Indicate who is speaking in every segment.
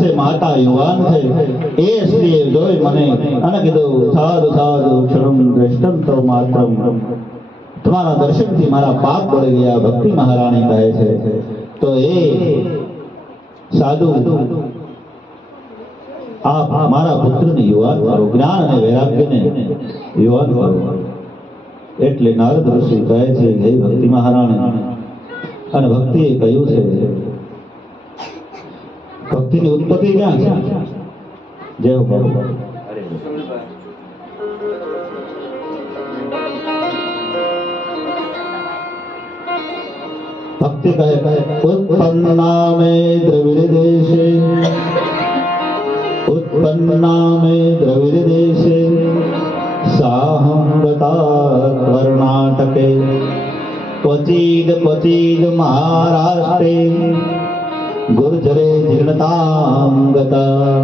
Speaker 1: છે માતા યુવાન છે. એ સ્ત્રીએ જોઈ મને અને કીધું, સાધુ સાધુ, ક્ષણમ દ્રષ્ટમ તો માત્રમ. તમારા દર્શનથી મારા પાપ બળી ગયા, ભક્તિ મહારાણી કહે છે. તો એ સાધુ, આપ મારા પુત્રને યુવાન કરો, જ્ઞાન અને વૈરાગ્યને યુવાન કરો. એટલે નારદ ઋષિ કહે છે, હે ભક્તિ મહારાણી. અને ભક્તિએ કહ્યું છે ભક્તિની ઉત્પત્તિ ક્યાં છે જય હો બાબા ભક્તિ કહે ઉત્પન્ના મે દ્રવિડ દેશે ઉત્પન્ના મે દ્રવિડ દેશે સાહંગતા કર્ણાટકે ક્વચિદ ક્વચિદ મહારાષ્ટ્રે ગુર્જરે જીર્ણતાંગતા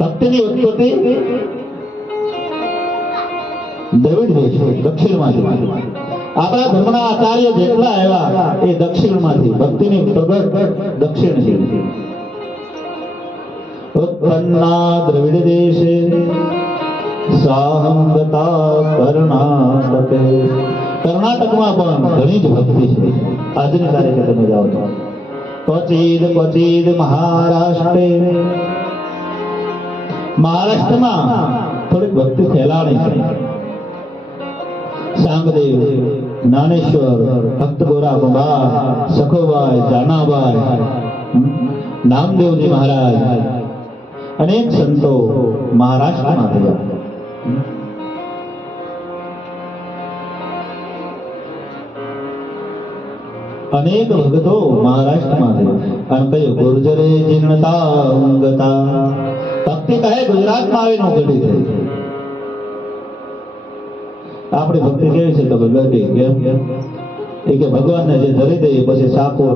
Speaker 1: ભક્તિની ઉત્પત્તિ દ્રવિડ દેશ દક્ષિણમાંથી આપણા ધર્મના આચાર્ય જેટલા આવ્યા એ દક્ષિણમાંથી ભક્તિની પ્રગટ દક્ષિણ છે ઉત્પન્ના દ્રવિડ દેશે સાહંગતા કર્ણાટકે કર્ણાટકમાં પણ ઘણી જ ભક્તિ છે. આજની તારીખે તમે જાઓ તો. ક્વચિદ ક્વચિદ મહારાષ્ટ્રે. મહારાષ્ટ્રમાં થોડીક ભક્તિ ફેલાણી સાંગદેવ, જ્ઞાનેશ્વર, ભક્ત ગોરા બાબા સખોભાઈ, જાનાભાઈ નામદેવજી મહારાજ, અનેક સંતો મહારાષ્ટ્રમાં થયા. અનેક ભગતો મહારાષ્ટ્રમાં થયા અને કયું ગુર્જરે જીર્ણતા અંગતા ભક્તિ કહે ગુજરાતમાં આવીને ઉઘડી થઈ આપણી ભક્તિ કેવી છે તો ગઢી કેમ કે ભગવાનને જે ધરી દઈએ પછી સાકોર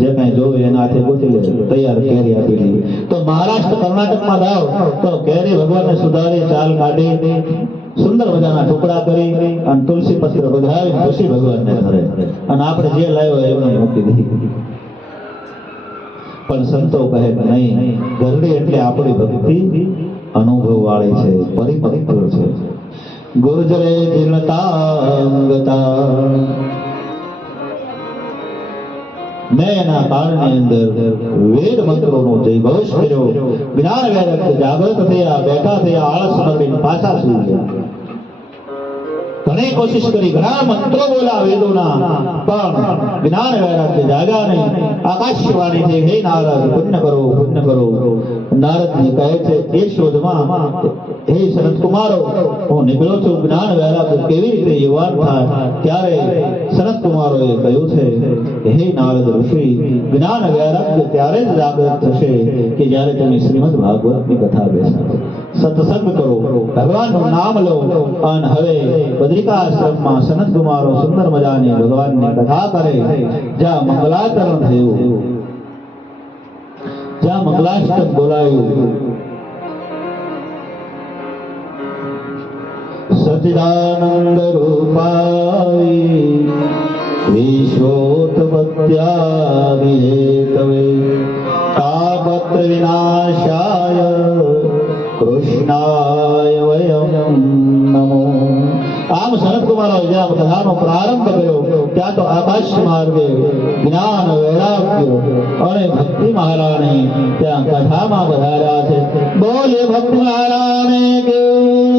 Speaker 1: જે કઈ જોવે એના હાથે લે, તૈયાર કેરી આપી દઈએ તો મહારાષ્ટ્ર, કર્ણાટકમાં જાઓ, તો કેરી ભગવાનને સુધારી, ચાલ કાઢી, સુંદર મજાના ટુકડા કરી અને તુલસી પત્ર બધાવી તુલસી ભગવાનને ધરે. અને આપણે જે લાવ્યો એમને મૂકી દીધી પણ સંતો કહે કે નહીં, ગરડી એટલે આપણી ભક્તિ અનુભવ વાળી છે, પરિપક્વ છે. ગુર્જરે જીર્ણતાંગતા ઘણી કોશિશ કરી ઘણા મંત્રો બોલા વેદોના પણ જ્ઞાન વૈરાગ્ય જાગ્યા નહીં આકાશવાણી થી હે નારદ પુણ્ય કરો પુણ્ય કરો નારદ કહે છે એ શોધમાં નામ લો, અને હવે બદ્રિકાશ્રમમાં સનત કુમારો સુંદર મજાની ભગવાનની કથા કરે, જ્યાં મંગલાચરણ થયું. જ્યાં મંગલાષ્ટક બોલાયું. સચિદાનંદ રૂપાય વિશ્વોત્પત્યાદિહેતવે તાપત્ર વિનાશાય કૃષ્ણાય વયમ નમો આમ સનત કુમારો જ્યાં કથાનો પ્રારંભ કર્યો ત્યાં તો આકાશ માર્ગે જ્ઞાન વૈરાગ્ય અને ભક્તિ મહારાણી ત્યાં કથામાં વધાર્યા છે બોલે ભક્તિ મહારાણી કી જય. બોલે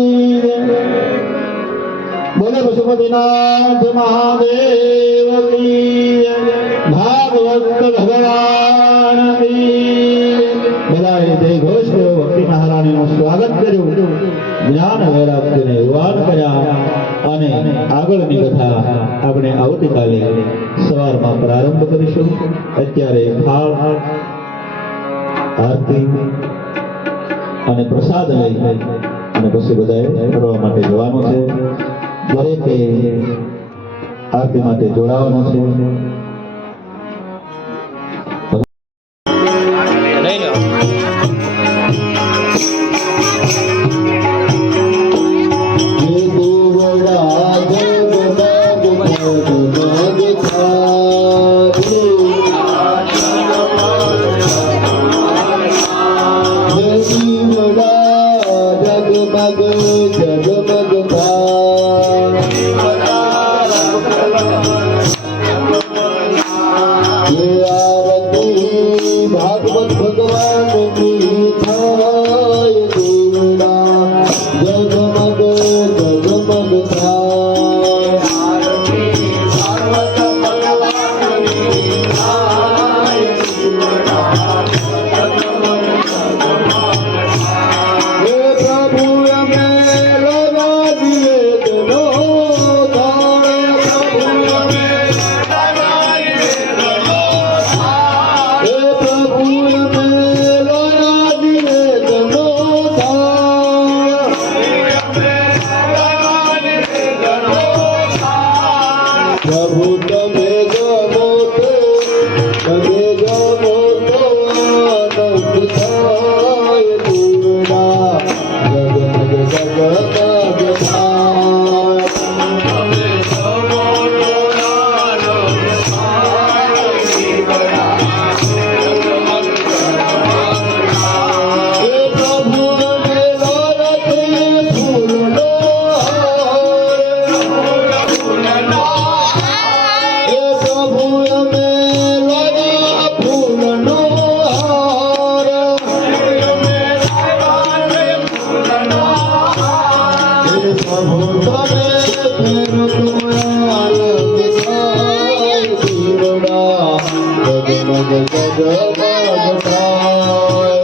Speaker 1: પશુપતિનાથ મહાદેવ કી ભાગવત ભગવાન કી. બધાએ ઘોષ કર્યો ભક્તિ મહારાણીનું સ્વાગત કર્યું. જ્ઞાન વૈરાગ્યને યુવાન કર્યા અને આગળની કથા આપણે આવતીકાલે સવારમાં પ્રારંભ કરીશું. અત્યારે ફાળ આરતી અને પ્રસાદ લઈ અને પછી બધાએ ફરવા માટે જવાનું છે. દરેકે આરતી માટે જોડાવાનું છે
Speaker 2: લઈ Jogando pra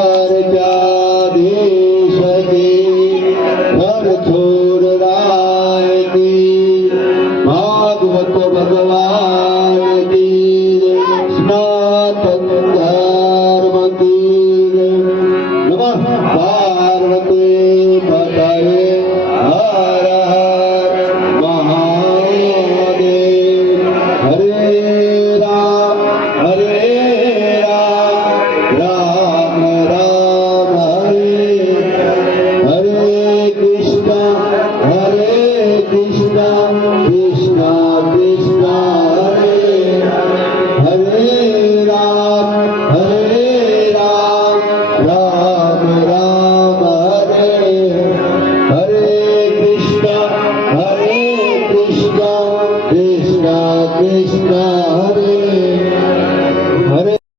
Speaker 2: Hare